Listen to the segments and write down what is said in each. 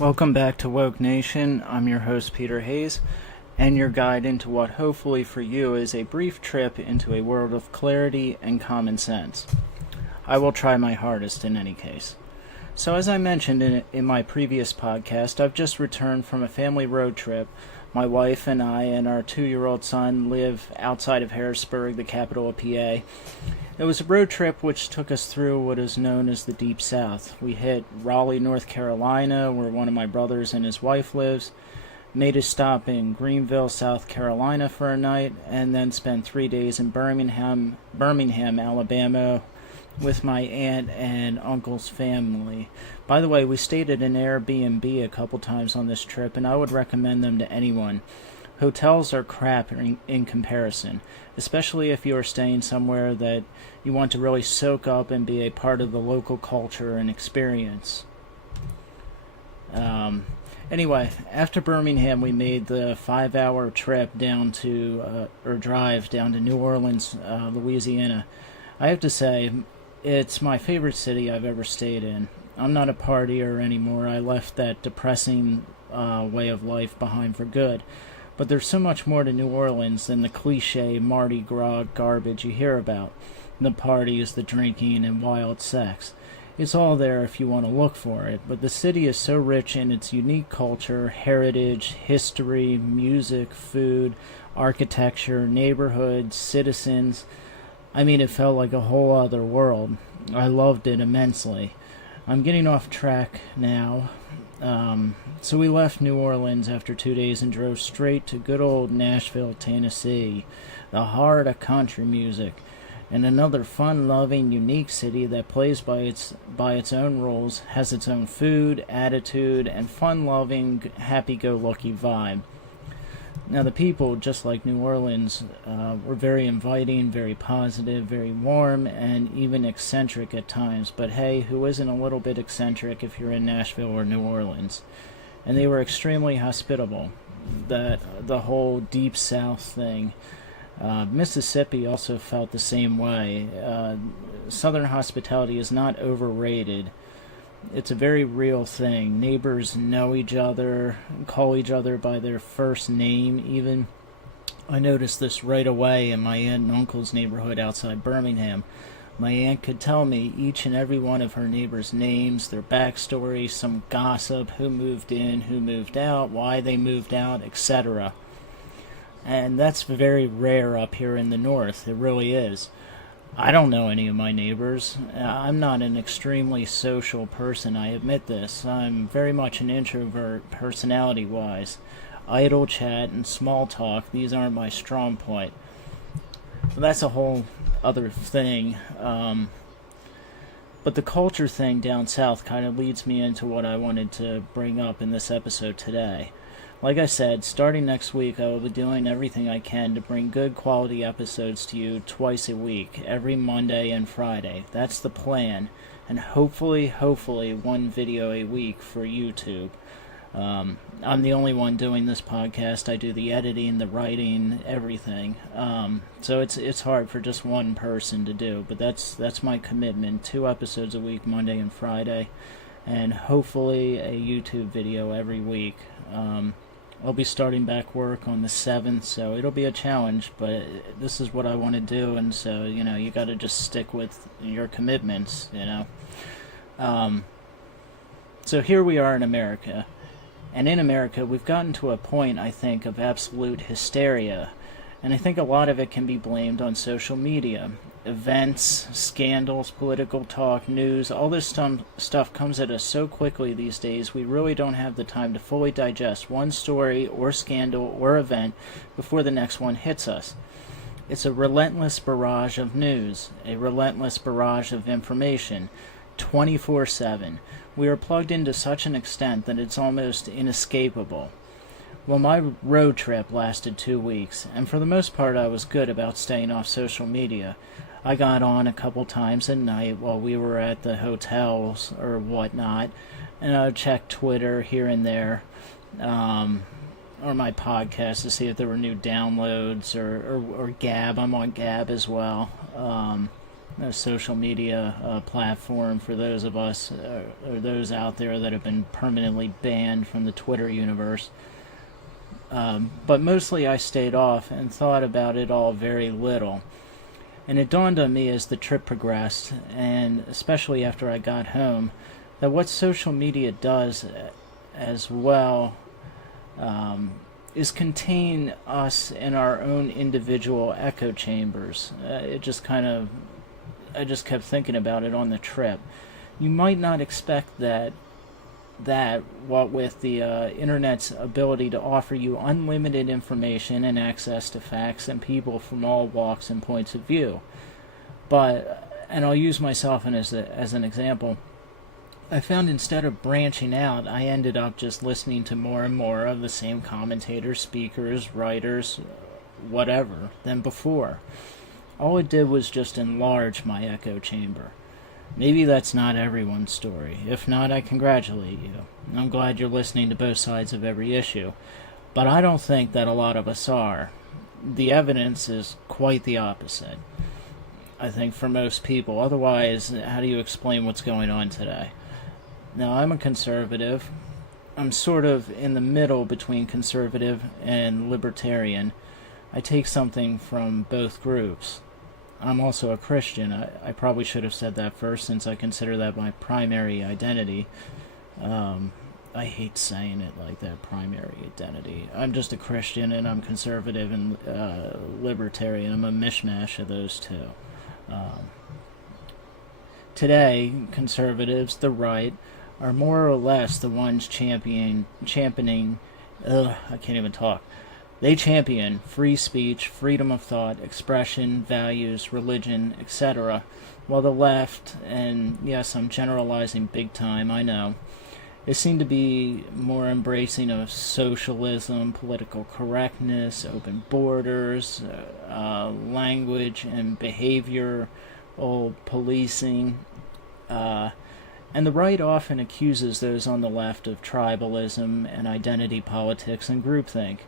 Welcome back to Woke Nation. I'm your host, Peter Hayes, and your guide into what hopefully for you is a brief trip into a world of clarity and common sense. I will try my hardest in any case. So as I mentioned in my previous podcast, I've just returned from a family road trip. My wife and I and our 2-year-old son live outside of Harrisburg, the capital of PA. It was a road trip which took us through what is known as the Deep South. We hit Raleigh, North Carolina, where one of my brothers and his wife lives, made a stop in Greenville, South Carolina for a night, and then spent 3 days in Birmingham, Alabama, with my aunt and uncle's family. By the way, we stayed at an Airbnb a couple times on this trip, and I would recommend them to anyone. Hotels are crap in comparison, especially if you are staying somewhere that you want to really soak up and be a part of the local culture and experience. Anyway, after Birmingham, we made the 5-hour trip down to, drive down to New Orleans, Louisiana. I have to say, it's my favorite city I've ever stayed in. I'm not a partier anymore. I left that depressing way of life behind for good. But there's so much more to New Orleans than the cliche Mardi Gras garbage you hear about. The parties, the drinking, and wild sex. It's all there if you want to look for it, but the city is so rich in its unique culture, heritage, history, music, food, architecture, neighborhoods, citizens. I mean, it felt like a whole other world. I loved it immensely. I'm getting off track now. So we left New Orleans after 2 days and drove straight to good old Nashville, Tennessee, the heart of country music, and another fun-loving, unique city that plays by its own rules, has its own food, attitude, and fun-loving, happy-go-lucky vibe. Now, the people, just like New Orleans, were very inviting, very positive, very warm, and even eccentric at times. But hey, who isn't a little bit eccentric if you're in Nashville or New Orleans? And they were extremely hospitable. The whole Deep South thing. Mississippi also felt the same way. Southern hospitality is not overrated. It's a very real thing. Neighbors know each other, call each other by their first name even. I noticed this right away in my aunt and uncle's neighborhood outside Birmingham. My aunt could tell me each and every one of her neighbors' names, their backstory, some gossip, who moved in, who moved out, why they moved out, etc. And that's very rare up here in the north. It really is. I don't know any of my neighbors. I'm not an extremely social person, I admit this. I'm very much an introvert, personality-wise. Idle chat and small talk, these aren't my strong point. So that's a whole other thing. But the culture thing down south kind of leads me into what I wanted to bring up in this episode today. Like I said, starting next week, I will be doing everything I can to bring good quality episodes to you twice a week, every Monday and Friday. That's the plan. And hopefully, one video a week for YouTube. I'm the only one doing this podcast. I do the editing, the writing, everything. So it's hard for just one person to do, but that's my commitment. 2 episodes a week, Monday and Friday, and hopefully a YouTube video every week. I'll be starting back work on the 7th, so it'll be a challenge, but this is what I want to do, and so, you got to just stick with your commitments, So here we are in America, and in America, we've gotten to a point, I think, of absolute hysteria, and I think a lot of it can be blamed on social media. Events, scandals, political talk, news, all this stuff comes at us so quickly these days, we really don't have the time to fully digest one story or scandal or event before the next one hits us. It's a relentless barrage of news, a relentless barrage of information, 24/7. We are plugged in to such an extent that it's almost inescapable. Well, my road trip lasted 2 weeks, and for the most part, I was good about staying off social media. I got on a couple times at night while we were at the hotels or whatnot, and I would check Twitter here and there, or my podcast to see if there were new downloads, or Gab. I'm on Gab as well. A social media platform for those of us or those out there that have been permanently banned from the Twitter universe. But mostly I stayed off and thought about it all very little. And it dawned on me as the trip progressed, and especially after I got home, that what social media does as well is contain us in our own individual echo chambers. I just kept thinking about it on the trip. You might not expect that what with the internet's ability to offer you unlimited information and access to facts and people from all walks and points of view. But, and I'll use myself as an example, I found instead of branching out, I ended up just listening to more and more of the same commentators, speakers, writers, whatever, than before. All it did was just enlarge my echo chamber. Maybe that's not everyone's story. If not, I congratulate you. I'm glad you're listening to both sides of every issue. But I don't think that a lot of us are. The evidence is quite the opposite, I think, for most people. Otherwise, how do you explain what's going on today? Now, I'm a conservative. I'm sort of in the middle between conservative and libertarian. I take something from both groups. I'm also a Christian. I probably should have said that first, since I consider that my primary identity. I hate saying it like that, primary identity. I'm just a Christian, and I'm conservative and libertarian. I'm a mishmash of those two. Today, conservatives, the right, are more or less the ones championing I can't even talk. They champion free speech, freedom of thought, expression, values, religion, etc., while the left, and yes, I'm generalizing big time, I know, they seem to be more embracing of socialism, political correctness, open borders, language and behavioral policing, and the right often accuses those on the left of tribalism and identity politics and groupthink.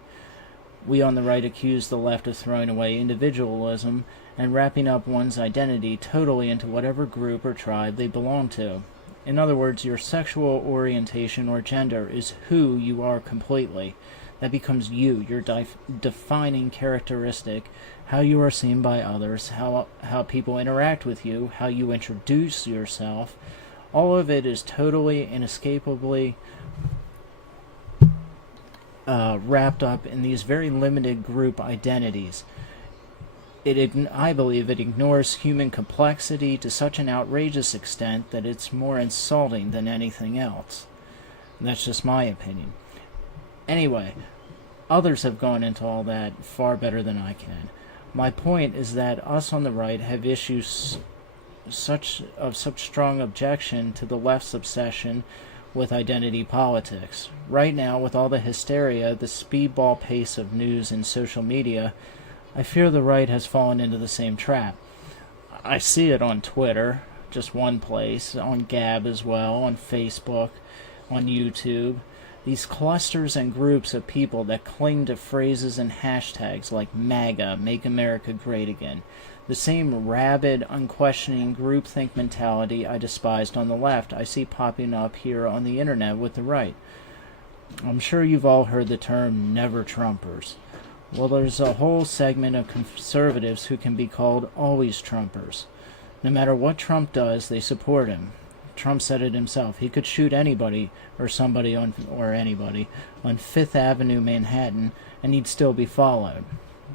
We on the right accuse the left of throwing away individualism and wrapping up one's identity totally into whatever group or tribe they belong to. In other words, your sexual orientation or gender is who you are completely. That becomes you, your defining characteristic, how you are seen by others, how people interact with you, how you introduce yourself. All of it is totally, inescapably wrapped up in these very limited group identities. I believe it ignores human complexity to such an outrageous extent that it's more insulting than anything else. And that's just my opinion. Anyway, others have gone into all that far better than I can. My point is that us on the right have issues such strong objection to the left's obsession with identity politics. Right now, with all the hysteria, the speedball pace of news and social media, I fear the right has fallen into the same trap. I see it on Twitter, just one place, on Gab as well, on Facebook, on YouTube. These clusters and groups of people that cling to phrases and hashtags like MAGA, Make America Great Again. The same rabid, unquestioning groupthink mentality I despised on the left, I see popping up here on the internet with the right. I'm sure you've all heard the term never Trumpers. Well, there's a whole segment of conservatives who can be called always Trumpers. No matter what Trump does, they support him. Trump said it himself. He could shoot anybody or anybody on Fifth Avenue, Manhattan, and he'd still be followed.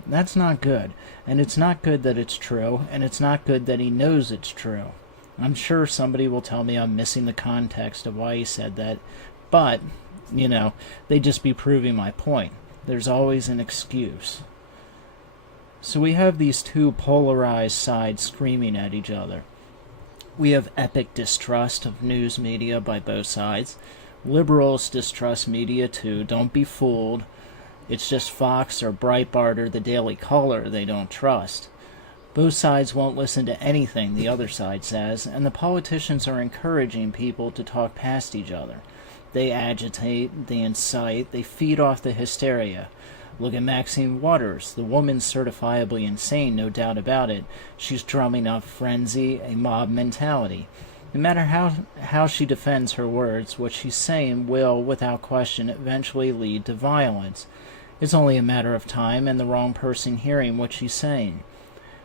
That's not good. And it's not good that it's true, and it's not good that he knows it's true. I'm sure somebody will tell me I'm missing the context of why he said that, but, they'd just be proving my point. There's always an excuse. So we have these two polarized sides screaming at each other. We have epic distrust of news media by both sides. Liberals distrust media too, don't be fooled. It's just Fox or Breitbart or the Daily Caller they don't trust. Both sides won't listen to anything the other side says, and the politicians are encouraging people to talk past each other. They agitate, they incite, they feed off the hysteria. Look at Maxine Waters. The woman's certifiably insane, no doubt about it. She's drumming up frenzy, a mob mentality. No matter how she defends her words, what she's saying will, without question, eventually lead to violence. It's only a matter of time and the wrong person hearing what she's saying.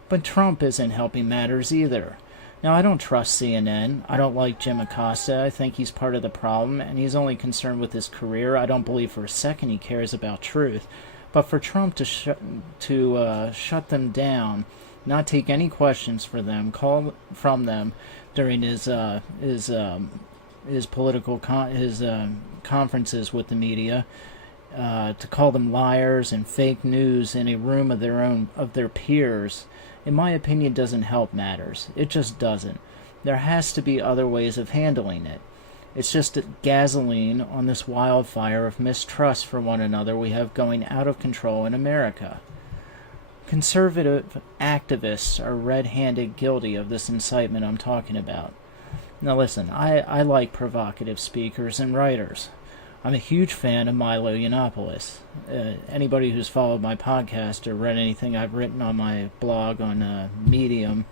But Trump isn't helping matters either. Now, I don't trust CNN. I don't like Jim Acosta. I think he's part of the problem, and he's only concerned with his career. I don't believe for a second he cares about truth. But for Trump to shut them down, not take any questions from them during his political conferences with the media, to call them liars and fake news in a room of their peers, in my opinion, doesn't help matters. It just doesn't. There has to be other ways of handling it. It's just gasoline on this wildfire of mistrust for one another we have going out of control in America. Conservative activists are red-handed guilty of this incitement I'm talking about. Now listen, I like provocative speakers and writers. I'm a huge fan of Milo Yiannopoulos. Anybody who's followed my podcast or read anything I've written on my blog on Medium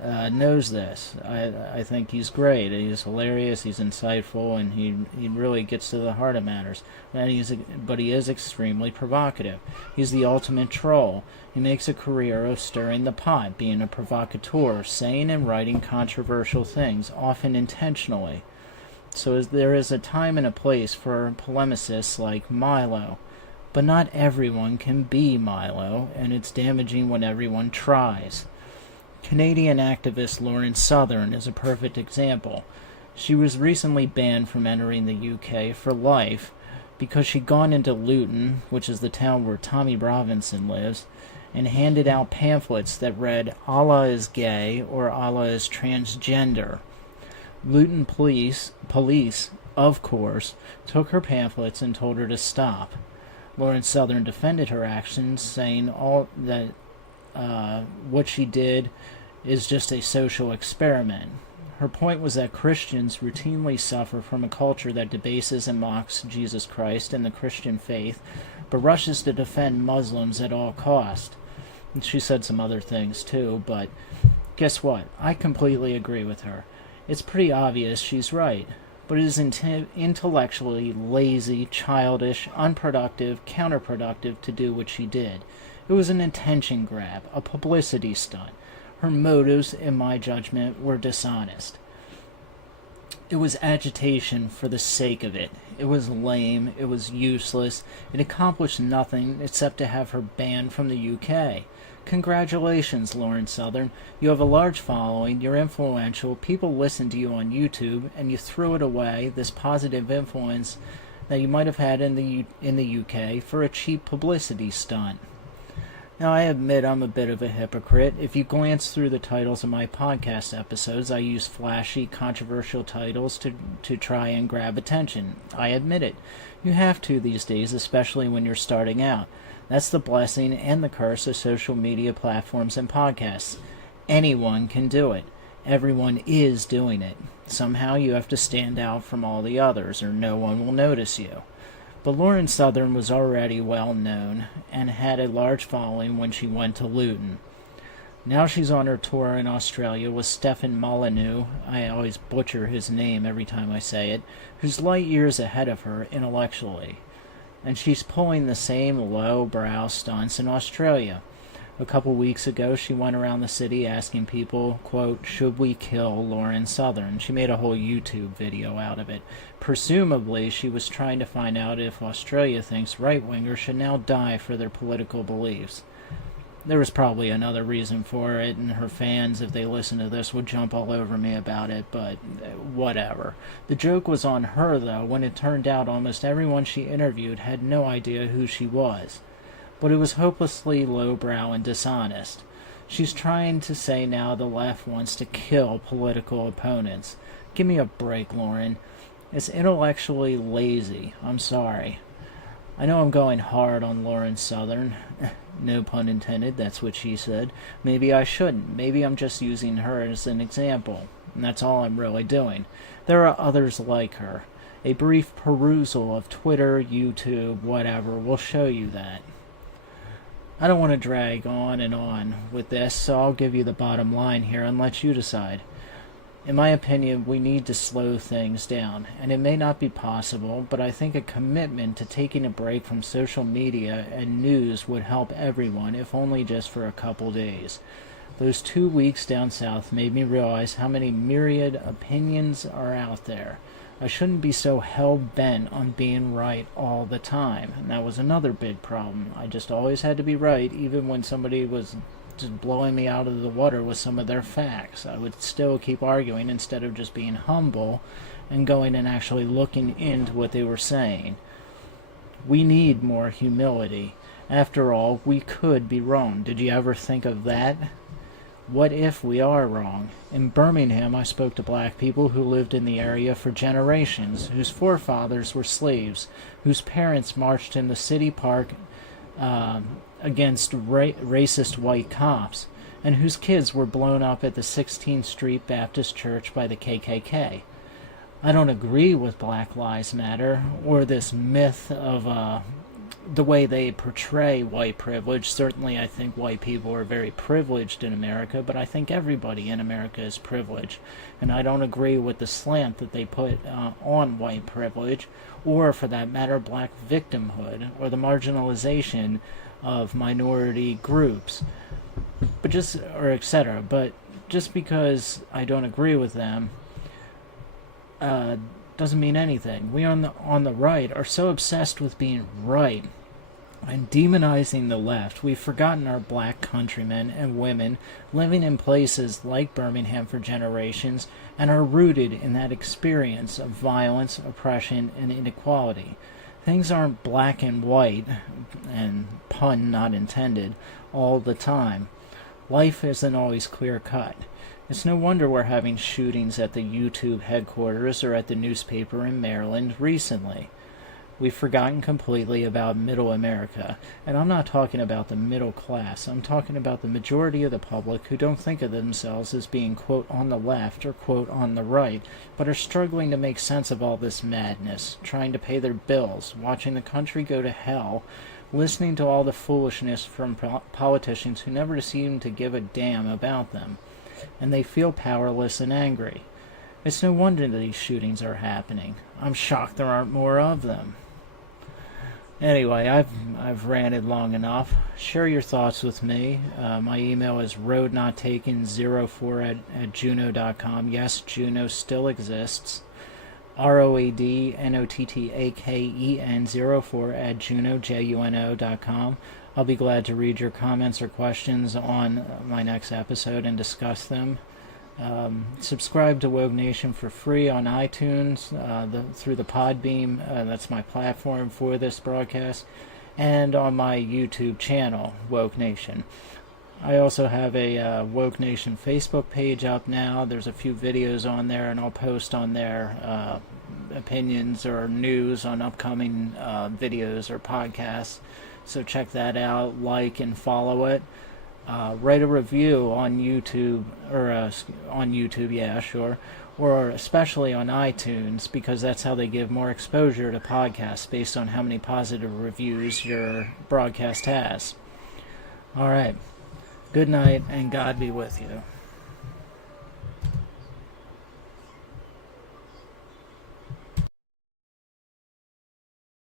knows this. I think he's great. He's hilarious. He's insightful, and he really gets to the heart of matters. But he is extremely provocative. He's the ultimate troll. He makes a career of stirring the pot, being a provocateur, saying and writing controversial things, often intentionally. So there is a time and a place for polemicists like Milo. But not everyone can be Milo, and it's damaging when everyone tries. Canadian activist Lauren Southern is a perfect example. She was recently banned from entering the UK for life because she'd gone into Luton, which is the town where Tommy Robinson lives, and handed out pamphlets that read, "Allah is gay" or "Allah is transgender." Luton police, of course, took her pamphlets and told her to stop. Lauren Southern defended her actions, saying what she did is just a social experiment. Her point was that Christians routinely suffer from a culture that debases and mocks Jesus Christ and the Christian faith, but rushes to defend Muslims at all cost. And she said some other things too, but guess what? I completely agree with her. It's pretty obvious she's right, but it is intellectually lazy, childish, unproductive, counterproductive to do what she did. It was an attention grab, a publicity stunt. Her motives, in my judgment, were dishonest. It was agitation for the sake of it. It was lame. It was useless. It accomplished nothing except to have her banned from the UK. Congratulations, Lauren Southern. You have a large following, you're influential, people listen to you on YouTube, and you threw it away, this positive influence that you might have had in the UK, for a cheap publicity stunt. Now, I admit I'm a bit of a hypocrite. If you glance through the titles of my podcast episodes, I use flashy, controversial titles to try and grab attention. I admit it. You have to these days, especially when you're starting out. That's the blessing and the curse of social media platforms and podcasts. Anyone can do it. Everyone is doing it. Somehow you have to stand out from all the others, or no one will notice you. But Lauren Southern was already well known and had a large following when she went to Luton. Now she's on her tour in Australia with Stefan Molyneux, I always butcher his name every time I say it, who's light years ahead of her intellectually. And she's pulling the same low-brow stunts in Australia. A couple weeks ago, she went around the city asking people, quote, "Should we kill Lauren Southern?" She made a whole YouTube video out of it. Presumably, she was trying to find out if Australia thinks right-wingers should now die for their political beliefs. There was probably another reason for it, and her fans, if they listen to this, would jump all over me about it, but whatever. The joke was on her, though, when it turned out almost everyone she interviewed had no idea who she was. But it was hopelessly lowbrow and dishonest. She's trying to say now the left wants to kill political opponents. Give me a break, Lauren. It's intellectually lazy. I'm sorry. I know I'm going hard on Lauren Southern. No pun intended, that's what she said. Maybe I shouldn't. Maybe I'm just using her as an example. And that's all I'm really doing. There are others like her. A brief perusal of Twitter, YouTube, whatever will show you that. I don't want to drag on with this, so I'll give you the bottom line here and let you decide. In my opinion, we need to slow things down, and it may not be possible, but I think a commitment to taking a break from social media and news would help everyone, if only just for a couple days. Those 2 weeks down south made me realize how many myriad opinions are out there. I shouldn't be so hell-bent on being right all the time, and that was another big problem. I just always had to be right, even when somebody was just blowing me out of the water with some of their facts. I would still keep arguing instead of just being humble and going and actually looking into what they were saying. We need more humility. After all, we could be wrong. Did you ever think of that? What if we are wrong? In Birmingham, I spoke to black people who lived in the area for generations, whose forefathers were slaves, whose parents marched in the city park against racist white cops, and whose kids were blown up at the 16th Street Baptist Church by the KKK. I don't agree with Black Lives Matter or this myth of the way they portray white privilege. Certainly I think white people are very privileged in America, but I think everybody in America is privileged. And I don't agree with the slant that they put on white privilege, or for that matter, black victimhood, or the marginalization of minority groups, but etc. But just because I don't agree with them doesn't mean anything. We on the right are so obsessed with being right and demonizing the left, we've forgotten our black countrymen and women living in places like Birmingham for generations and are rooted in that experience of violence, oppression, and inequality. Things aren't black and white, and pun not intended, all the time. Life isn't always clear-cut. It's no wonder we're having shootings at the YouTube headquarters or at the newspaper in Maryland recently. We've forgotten completely about middle America, and I'm not talking about the middle class. I'm talking about the majority of the public who don't think of themselves as being, quote, on the left or, quote, on the right, but are struggling to make sense of all this madness, trying to pay their bills, watching the country go to hell, listening to all the foolishness from politicians who never seem to give a damn about them, and they feel powerless and angry. It's no wonder that these shootings are happening. I'm shocked there aren't more of them. Anyway, I've ranted long enough. Share your thoughts with me. My email is roadnottaken04@juno.com. Yes, Juno still exists. ROADNOTTAKEN04@juno.com. I'll be glad to read your comments or questions on my next episode and discuss them. Subscribe to Woke Nation for free on iTunes through the Podbeam. That's my platform for this broadcast, and on my YouTube channel, Woke Nation. I also have a Woke Nation Facebook page up now. There's a few videos on there, and I'll post on there opinions or news on upcoming videos or podcasts. So check that out, like and follow it. Write a review on YouTube, or especially on iTunes, because that's how they give more exposure to podcasts based on how many positive reviews your broadcast has. All right. Good night, and God be with you.